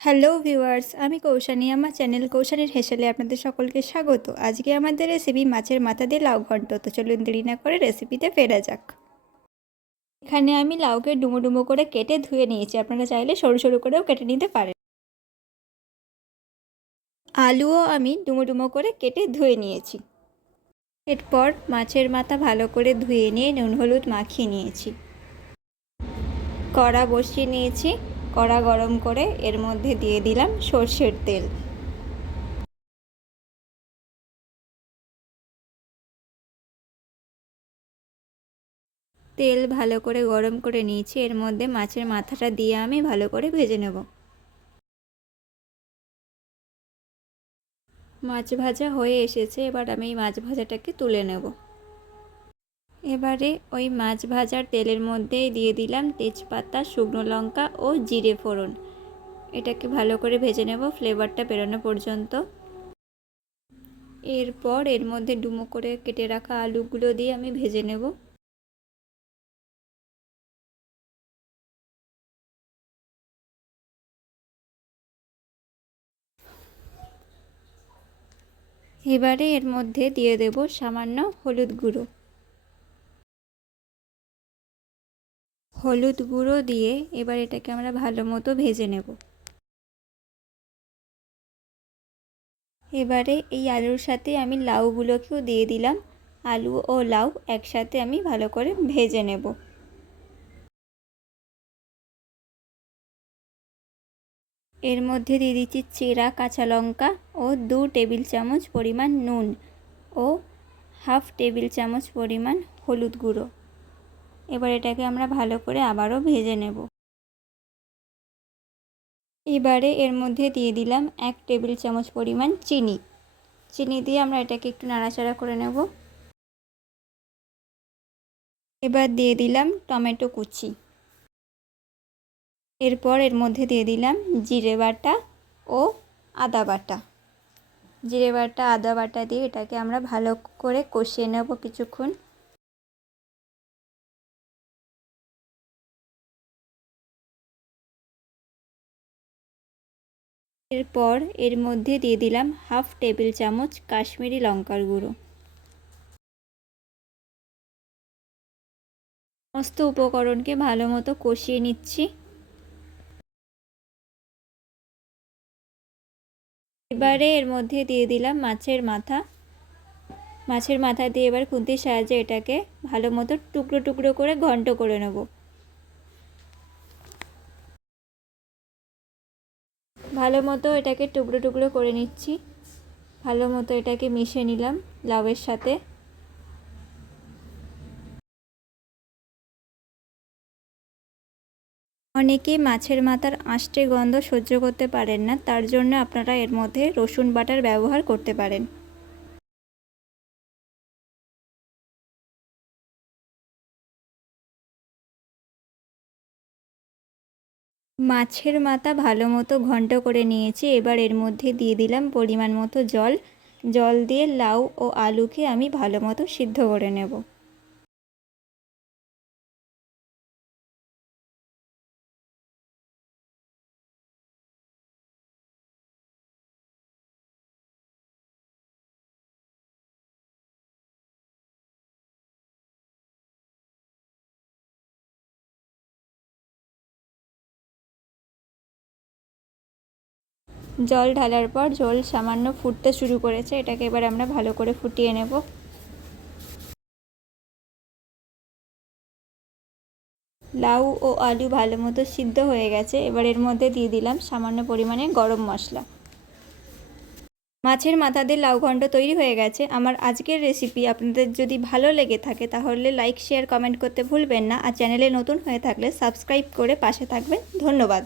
Hello viewers, আমি কৌশানী। আমার channel কৌশানীর হেসেলে আপনাদের সকলকে স্বাগত। আজকে আমাদের রেসিপি মাছের মাথা দিয়ে লাউ ঘন্ট। তো চলুন দেরি না করে রেসিপিতে ফেরা যাক। এখানে আমি লাউকে ডুমো ডুমো করে কেটে ধুয়ে নিয়েছি। আপনারা চাইলে সরু সরু করেও কেটে নিতে পারেন। আলুও আমি ডুমো ডুমো করে কেটে ধুয়ে নিয়েছি। এরপর মাছের মাথা ভালো করে ধুয়ে নিয়ে নুন হলুদ মাখিয়ে নিয়েছি। কড়া বসিয়ে নিয়েছি। কড়া গরম করে এর মধ্যে দিয়ে দিলাম সর্ষের তেল। তেল ভালো করে গরম করে নিয়েছি। এর মধ্যে মাছের মাথাটা দিয়ে আমি ভালো করে ভেজে নেব। মাছ ভাজা হয়ে এসেছে। এবার আমি এই মাছ ভাজাটাকে তুলে নেব। এবারে ওই মাছ ভাজার তেলের মধ্যেই দিয়ে দিলাম তেজপাতা, শুকনো লঙ্কা ও জিরে ফোড়ন। এটাকে ভালো করে ভেজে নেব ফ্লেভারটা বেরোনো পর্যন্ত। এরপর এর মধ্যে ডুমো করে কেটে রাখা আলুগুলো দিয়ে আমি ভেজে নেব। এবারে এর মধ্যে দিয়ে দেব সামান্য হলুদ গুঁড়ো। হলুদ গুঁড়ো দিয়ে এবার এটাকে আমরা ভালো মতো ভেজে নেব। এবারে এই আলুর সাথে আমি লাউগুলোকেও দিয়ে দিলাম। আলু ও লাউ একসাথে আমি ভালো করে ভেজে নেব। এর মধ্যে দিয়ে দিচ্ছি চেরা কাঁচা লঙ্কা ও 2 টেবিল চামচ পরিমাণ নুন ও হাফ টেবিল চামচ পরিমাণ হলুদ গুঁড়ো। এবার এটাকে আমরা ভালো করে আবারও ভেজে নেব। এবারে এর মধ্যে দিয়ে দিলাম 1 টেবিল চামচ পরিমাণ চিনি। চিনি দিয়ে আমরা এটাকে একটু নাড়াচাড়া করে নেব। এবার দিয়ে দিলাম টমেটো কুচি। এরপর এর মধ্যে দিয়ে দিলাম জিরে বাটা ও আদা বাটা। জিরে বাটা আদা বাটা দিয়ে এটাকে আমরা ভালো করে কষিয়ে নেব কিছুক্ষণ। এরপর এর মধ্যে দিয়ে দিলাম হাফ টেবিল চামচ কাশ্মীরি লঙ্কার গুঁড়ো। সমস্ত উপকরণকে ভালো মতো কষিয়ে নিচ্ছি। এবারে এর মধ্যে দিয়ে দিলাম মাছের মাথা। মাছের মাথা দিয়ে এবার খুন্তির সাহায্যে এটাকে ভালো মতো টুকরো টুকরো করে ঘন্ট করে নেব। ভালো মতো এটাকে টুকরো টুকরো করে নিচ্ছি। ভালো মতো এটাকে মিশিয়ে নিলাম লাউয়ের সাথে। অনেকে মাছের মাথার আষ্টে গন্ধ সহ্য করতে পারেন না, তার জন্য আপনারা এর মধ্যে রসুন বাটার ব্যবহার করতে পারেন। মাছের মাথা ভালো মতো ঘন্ট করে নিয়েছি। এবার এর মধ্যে দিয়ে দিলাম পরিমাণ মতো জল। জল দিয়ে লাউ ও আলুকে আমি ভালো মতো সিদ্ধ করে নেব। জল ঢালার পর ঝোল সামান্য ফুটতে শুরু করেছে। এটাকে এবার আমরা ভালো করে ফুটিয়ে নেব। লাউ ও আলু ভালো মতো সিদ্ধ হয়ে গেছে। এবার এর মধ্যে দিয়ে দিলাম সামান্য পরিমাণে গরম মশলা। মাছের মাথা দিয়ে লাউ ঘন্ট তৈরি হয়ে গেছে। আমার আজকের রেসিপি আপনাদের যদি ভালো লেগে থাকে তাহলে লাইক শেয়ার কমেন্ট করতে ভুলবেন না। আর চ্যানেলে নতুন হয়ে থাকলে সাবস্ক্রাইব করে পাশে থাকবেন। ধন্যবাদ।